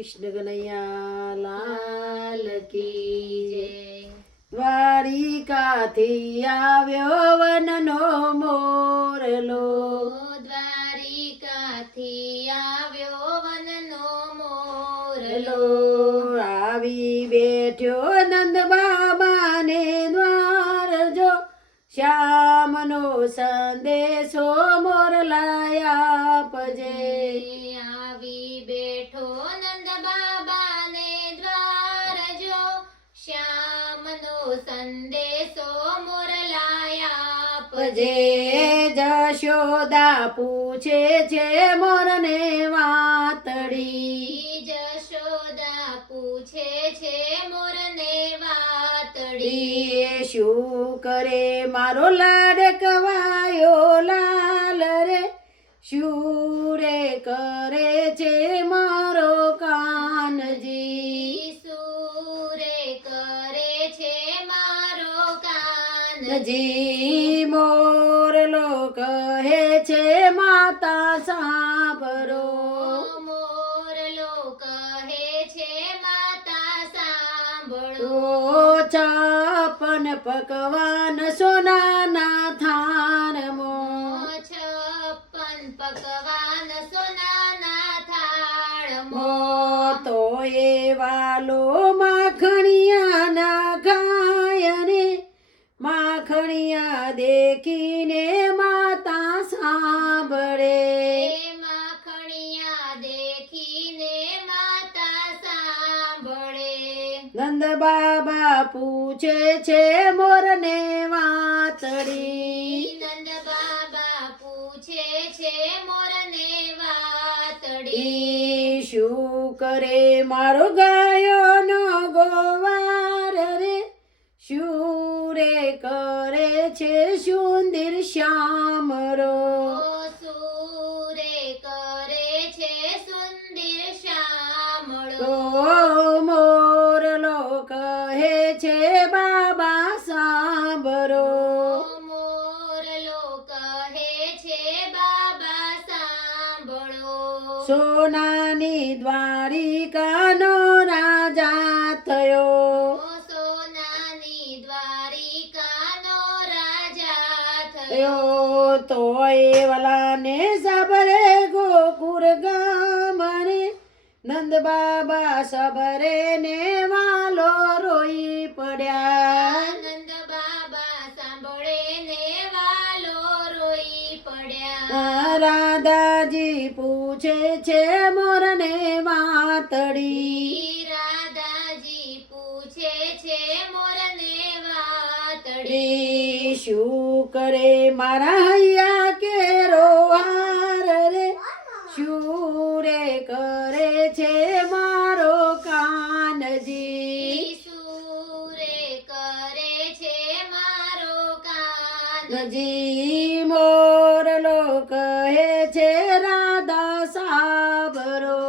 કૃષ્ણ કનૈયા લાલ કી જય। દ્વારિકાથી આવ્યો વનનો મોરલો, દ્વારિકાથી આવ્યો વનનો મોરલો, આવી બેઠ્યો નંદ બાબાને દ્વાર જો, શ્યામનો સંદેશો મોરલાય આપજે। આવી બેઠો નંદ બાબાને દ્વાર જો, શ્યામનો સંદેશો મોરલાય આપજે। જશોદા પૂછે છે મોરને વાતડી, જશોદા પૂછે છે મોરને વાતડી, શું કરે મારો લાડકવાયો લાલ રે, શું રે કરે છે મારો કાનજી, સુરે કરે છે મારો કાનજી। જી મોરલો કહે છે માતા સાંભળો, મોરલો કહે છે માતા સાંભળો, છપ્પન પકવાન સોનાના થાળમાં, 56 પકવાન સોનાના થાળમાં, તો એ વાલો માખણિયાના ખાય ને, માખણિયા દેખીને માતા સાંભળે, માખણિયા દેખીને માતા સાંભળે। નંદ બાબા પૂછે છે મોરને વાતડી, નંદ બાબા પૂછે છે મોરને વાતડી, શું કરે મારો ગાયોનો ગોવાર રે, શું રે કરે છે સુંદર શ્યામરો, સુરે કરે છે સુંદર શ્યામળો, તો મોરલો કહે છે બાબા સાંભળો, મોરલો કહે છે બાબા સાંભળો, સોનાની દ્વારિકાનો રાજા થયો, સોનાની દ્વારિકાનો રાજા થયો, થયો તો એ વાલાને સબરે ગોકુર ગામને, નંદ બાબા સબરે ને વાલો રોઈ પડ્યા, નંદ બાબા સાંભળે ને વાલો રોઈ પડ્યા। રાધાજી પૂછે છે મોરને વાતડી, રાધાજી પૂછે છે મોરને વાતડી, શું કરે મારા હૈયા કેરો હાર રે, શું રે કરે છે મારો કાનજી, સુરે કરે છે મારો કાનજી, નજી મોરલો કહે છે રાધા સાંભળો,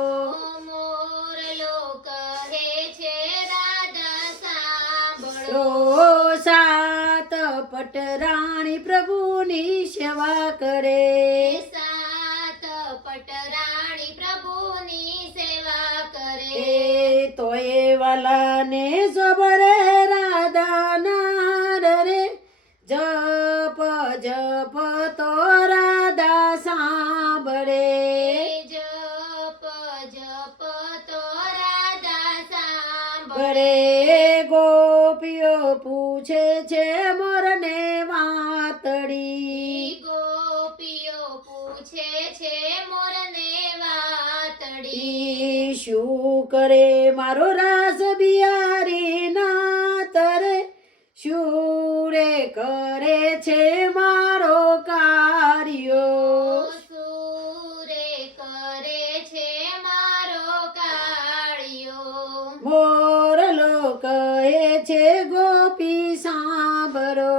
મોરલો કહે છે રાધા સાંભળો, તો સાત પટરાણી પ્રભુની સેવા કરે, સાત પટરાણી પ્રભુની સેવા કરે, તો એ વાલાને સબરે રાધા નાર રે, જપ જપ તો રાધા સાંભળે, જપ જપ તો રાધા સાંભળે, બરે ગોપીઓ પૂછે છે મોરને વાતડી, ગોપીઓ પૂછે છે મોરને વાતડી, શું કરે મારો રાસ બિહારી નાથ રે, શું રે કરે છે મારો કાર્યો, સુરે કરે છે મારો કાળિયો, મોરલો કહે છે ગોપી સાંભળો,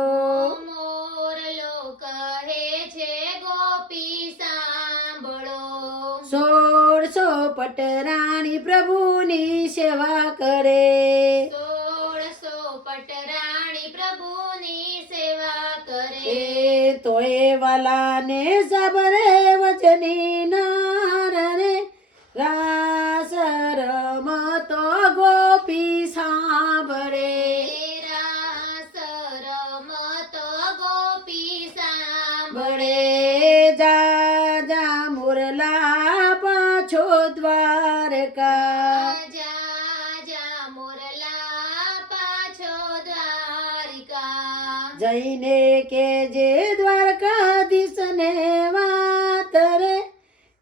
મોરલો કહે છે ગોપી સાંભળો, 1600 પટરાણી પ્રભુની સેવા કરે, 1600 પટરાણી પ્રભુની સેવા કરે, તો એ વાલાને સબરે વચની નાર રે, રાસ રમ દ્વારકા જા જા મોરલા પાછો દ્વારિકા જઈને કે જે દ્વારકાધીશને વાત રે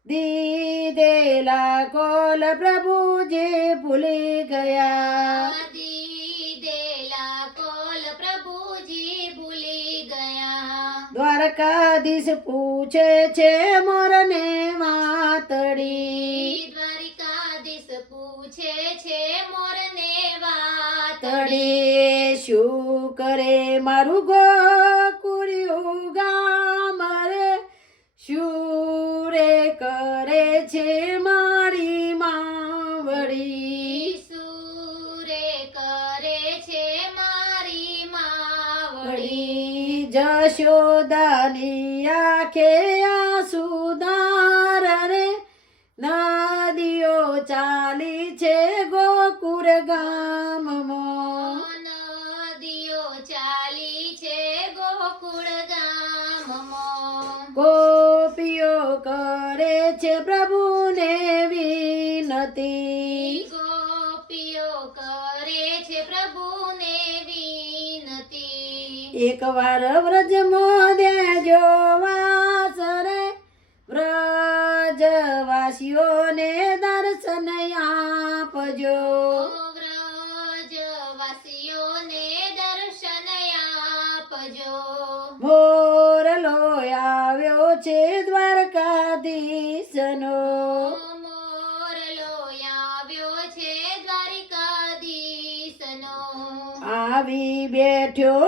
દીધેલા કોલ પ્રભુજી ભૂલી ગયા દીધેલા કોલ પ્રભુજી ભૂલી ગયા દ્વારકાધીશ પૂછે છે મોરને વાતડી દ્વારિકાધીશ પૂછે છે મોરને વાત તડી શું કરે મારું ગોકુળિયું ગામ રે શું રે કરે છે મારી માવડી સુરે કરે છે મારી માવડી વળી જશોદાની આંખે આંસુદાર રે નદીઓ ચાલી છે ગોકુળ ગામમાં નદીઓ ચાલી છે ગોકુળ ગામમાં ગોપીઓ કરે છે પ્રભુને વિનતી ગોપીઓ કરે છે પ્રભુને વિનતી એકવાર વ્રજમાં દેજો વાસ રે વ્રજવાસીઓને દર્શન આપજો વ્રજવાસીઓને દર્શન આપજો મોરલો આવ્યો છે દ્વારકાધીશનો મોરલો આવ્યો છે દ્વારિકાધીશનો આવી બેઠ્યો